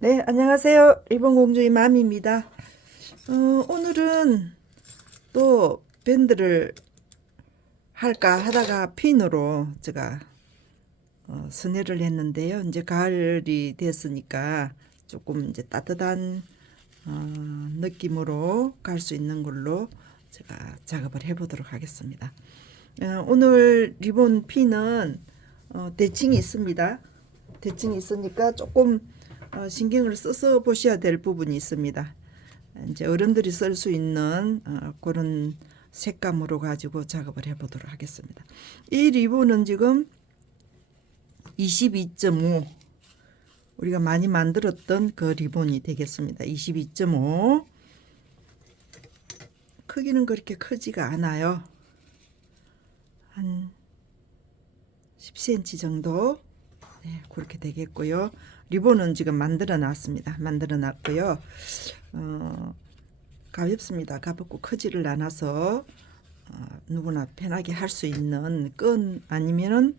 네, 안녕하세요. 일본공주의 맘입니다. 오늘은 또 밴드를 할까 하다가 핀으로 제가 선회를 했는데요. 이제 가을이 됐으니까 조금 이제 따뜻한 느낌으로 갈 수 있는 걸로 제가 작업을 해보도록 하겠습니다. 오늘 리본 핀은 대칭이 있습니다. 대칭이 있으니까 조금 신경을 써서 보셔야 될 부분이 있습니다. 이제 어른들이 쓸 수 있는 그런 색감으로 가지고 작업을 해보도록 하겠습니다. 이 리본은 지금 22.5 우리가 많이 만들었던 그 리본이 되겠습니다. 22.5 크기는 그렇게 크지가 않아요. 한 10cm 정도 그렇게 되겠고요. 리본은 지금 만들어 놨습니다. 만들어 놨고요. 가볍습니다. 가볍고 크지를 않아서 누구나 편하게 할 수 있는 끈 아니면은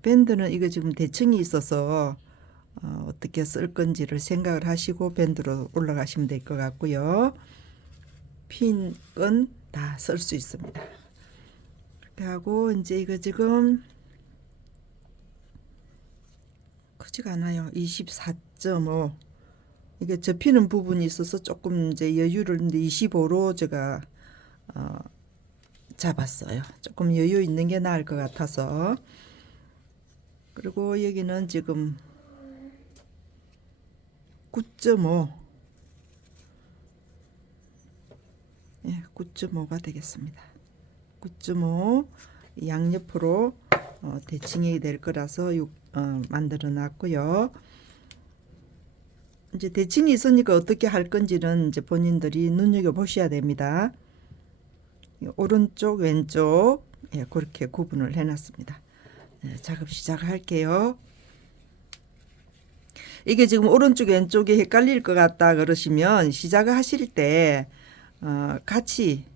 밴드는 이거 지금 대칭이 있어서 어떻게 쓸 건지를 생각을 하시고 밴드로 올라가시면 될 것 같고요. 핀, 끈 다 쓸 수 있습니다. 그렇게 하고 이제 이거 지금 크지가 않아요. 24.5 이게 접히는 부분이 있어서 조금 이제 여유를 25로 제가 잡았어요. 조금 여유 있는 게 나을 것 같아서. 그리고 여기는 지금 9.5 9.5가 되겠습니다. 9.5 양옆으로 대칭이 될 거라서 만들어 놨고요. 이제 대칭이 있으니까 어떻게 할 건지는 이제 본인들이 눈여겨 보셔야 됩니다. 오른쪽 왼쪽 그렇게 구분을 해놨습니다. 작업 시작할게요. 이게 지금 오른쪽 왼쪽이 헷갈릴 것 같다 그러시면 시작을 하실 때 같이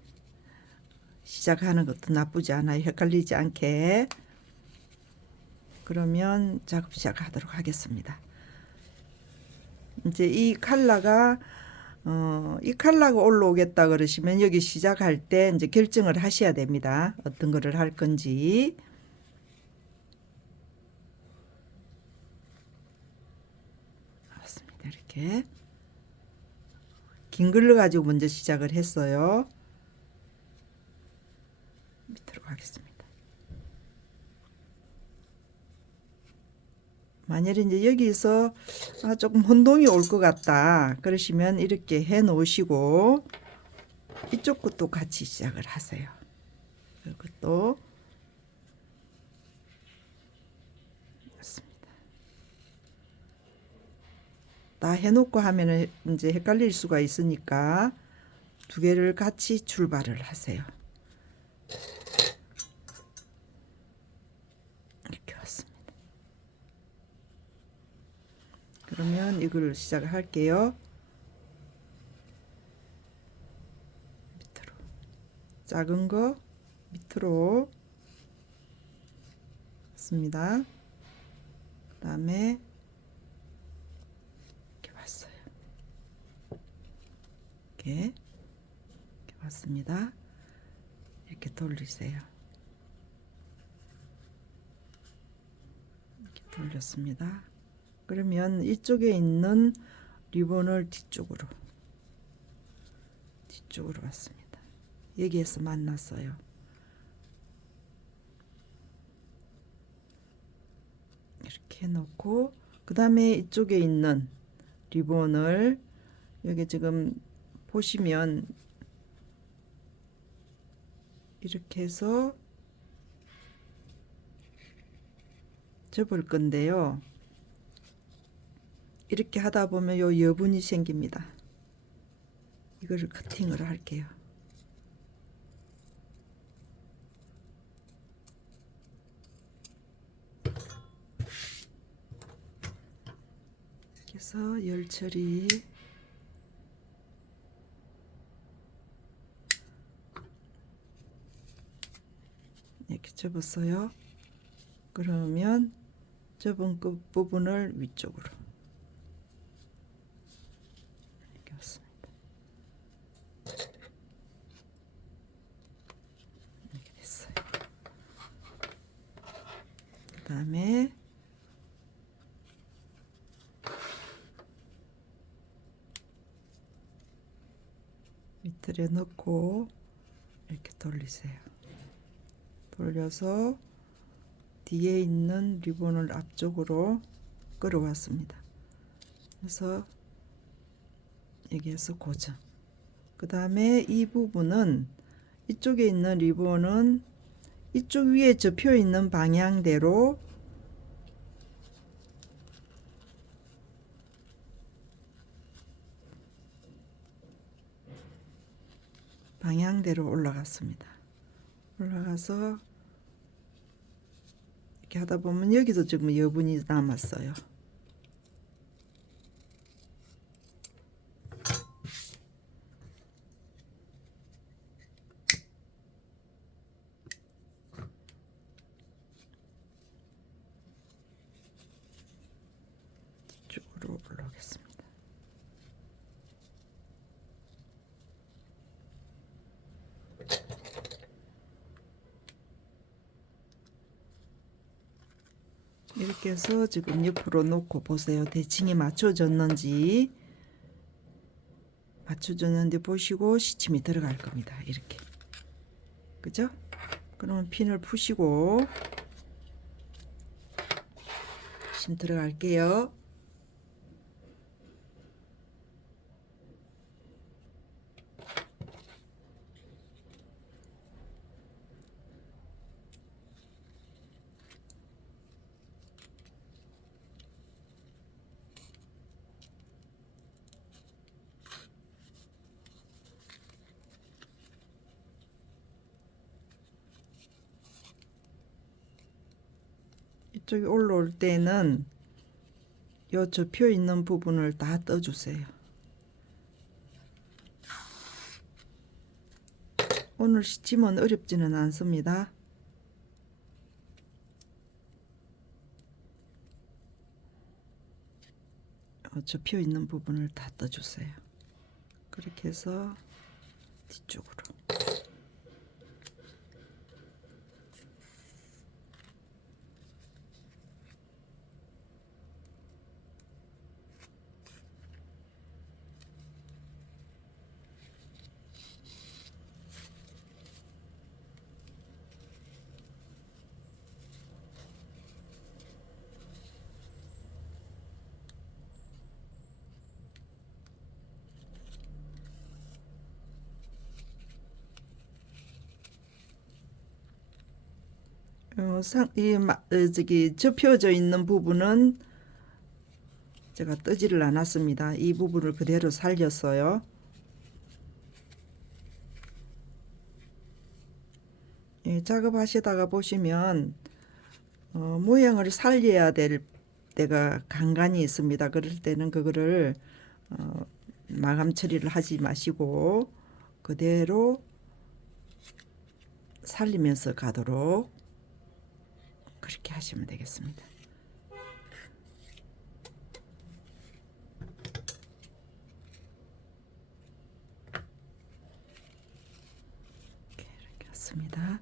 시작하는 것도 나쁘지 않아요. 헷갈리지 않게. 그러면 작업 시작하도록 하겠습니다. 이제 이 컬러가 올라오겠다 그러시면 여기 시작할 때 이제 결정을 하셔야 됩니다. 어떤 거를 할 건지. 맞습니다. 이렇게 긴 걸로 가지고 먼저 시작을 했어요. 밑으로 가겠습니다. 만약에 이제 여기서 조금 혼동이 올 것 같다 그러시면 이렇게 해 놓으시고 이쪽 것도 같이 시작을 하세요. 이것도 맞습니다. 다 해놓고 하면은 이제 헷갈릴 수가 있으니까 두 개를 같이 출발을 하세요. 이렇게 왔습니다. 그러면 이걸 시작을 할게요. 밑으로 작은 거 밑으로 했습니다. 그 다음에 이렇게 왔어요. 이렇게 왔습니다. 이렇게 돌리세요. 이렇게 돌렸습니다. 그러면 이쪽에 있는 리본을 뒤쪽으로 왔습니다. 여기에서 만났어요. 이렇게 놓고 그 다음에 이쪽에 있는 리본을 여기 지금 보시면 이렇게 해서 접을 건데요. 이렇게 하다 보면 요 여분이 생깁니다. 이거를 커팅을 할게요. 그래서 열 처리 이렇게 접었어요. 그러면 접은 끝 부분을 위쪽으로 그다음에 밑에 넣고 이렇게 돌리세요. 돌려서 뒤에 있는 리본을 앞쪽으로 끌어왔습니다. 그래서 여기에서 고정. 그 다음에 이 부분은 이쪽에 있는 리본은 이쪽 위에 접혀 있는 방향대로 올라갔습니다. 올라가서 이렇게 하다 보면 여기도 지금 여분이 남았어요. 뒤쪽으로 올라오겠습니다. 이렇게 해서 지금 옆으로 놓고 보세요. 대칭이 맞춰졌는지 보시고 시침이 들어갈 겁니다. 이렇게. 그죠? 그러면 핀을 푸시고 시침 들어갈게요. 이쪽에 올라올 때는 요 접혀 있는 부분을 다 떠주세요. 오늘 시침은 어렵지는 않습니다. 접혀 있는 부분을 다 떠주세요. 그렇게 해서 뒤쪽으로. 접혀져 있는 부분은 제가 뜨지를 않았습니다. 이 부분을 그대로 살렸어요. 작업하시다가 보시면 모양을 살려야 될 때가 간간히 있습니다. 그럴 때는 그거를 마감 처리를 하지 마시고 그대로 살리면서 가도록 그렇게 하시면 되겠습니다. 이렇게 했습니다.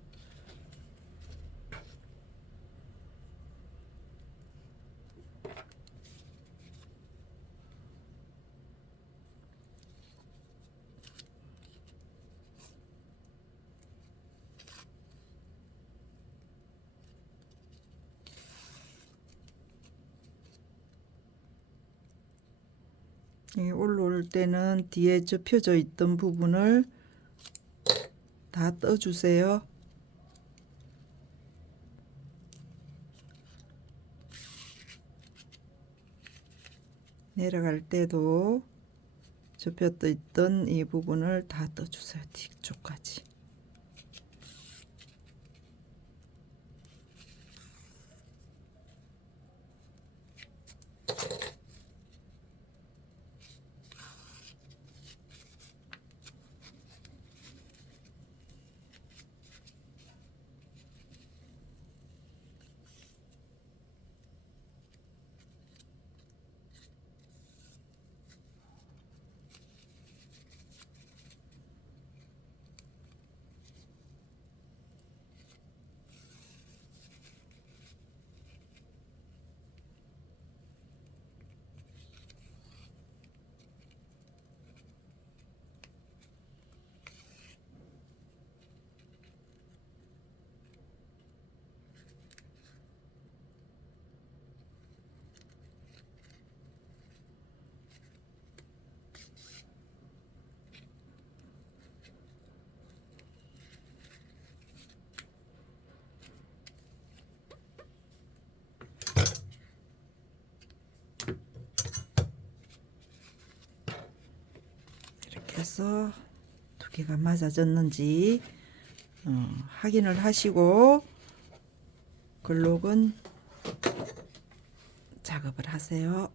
올라올 때는 뒤에 접혀져 있던 부분을 다 떠주세요. 내려갈 때도 접혀져 있던 이 부분을 다 떠주세요. 뒤쪽까지. 해서 두 개가 맞아졌는지 확인을 하시고 글록은 작업을 하세요.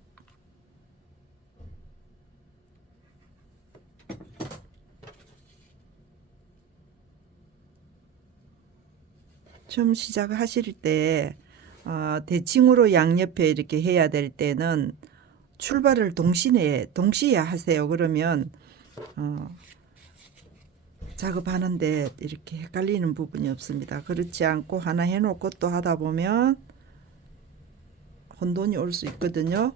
처음 시작하실 때 대칭으로 양옆에 이렇게 해야 될 때는 출발을 동시에 하세요. 그러면 작업하는데 이렇게 헷갈리는 부분이 없습니다. 그렇지 않고 하나 해놓고 또 하다 보면 혼돈이 올 수 있거든요.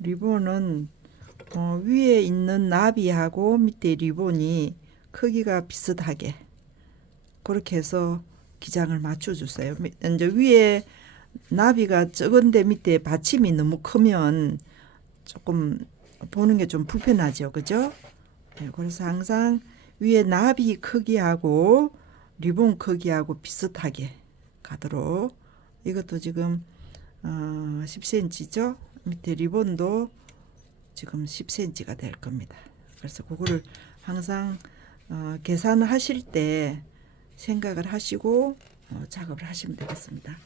리본은 위에 있는 나비하고 밑에 리본이 크기가 비슷하게 그렇게 해서 기장을 맞춰주세요. 이제 위에 나비가 적은데 밑에 받침이 너무 크면 조금 보는 게 좀 불편하죠, 그죠? 네, 그래서 항상 위에 나비 크기하고 리본 크기하고 비슷하게 가도록. 이것도 지금 10cm죠. 밑에 리본도 지금 10cm가 될 겁니다. 그래서 그거를 항상 계산하실 때 생각을 하시고 작업을 하시면 되겠습니다.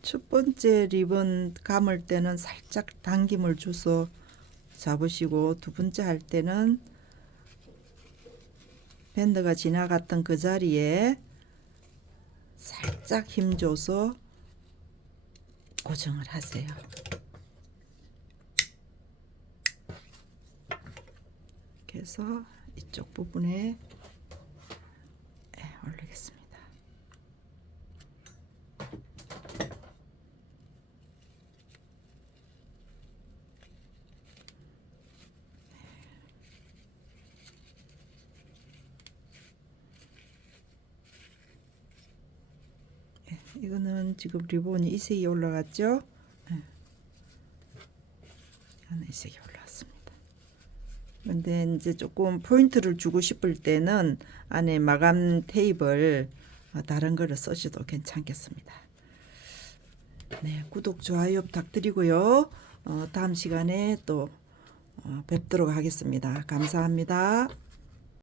첫 번째 리본 감을 때는 살짝 당김을 줘서 잡으시고, 두 번째 할 때는 밴드가 지나갔던 그 자리에 살짝 힘줘서 고정을 하세요. 그래서 이쪽 부분에 올리겠습니다. 이거는 지금 리본이 이 색이 올라갔죠? 이거는 이 색이 올라왔습니다. 근데 이제 조금 포인트를 주고 싶을 때는 안에 마감 테이프를 다른 거를 써셔도 괜찮겠습니다. 네, 구독, 좋아요 부탁드리고요. 다음 시간에 또 뵙도록 하겠습니다. 감사합니다.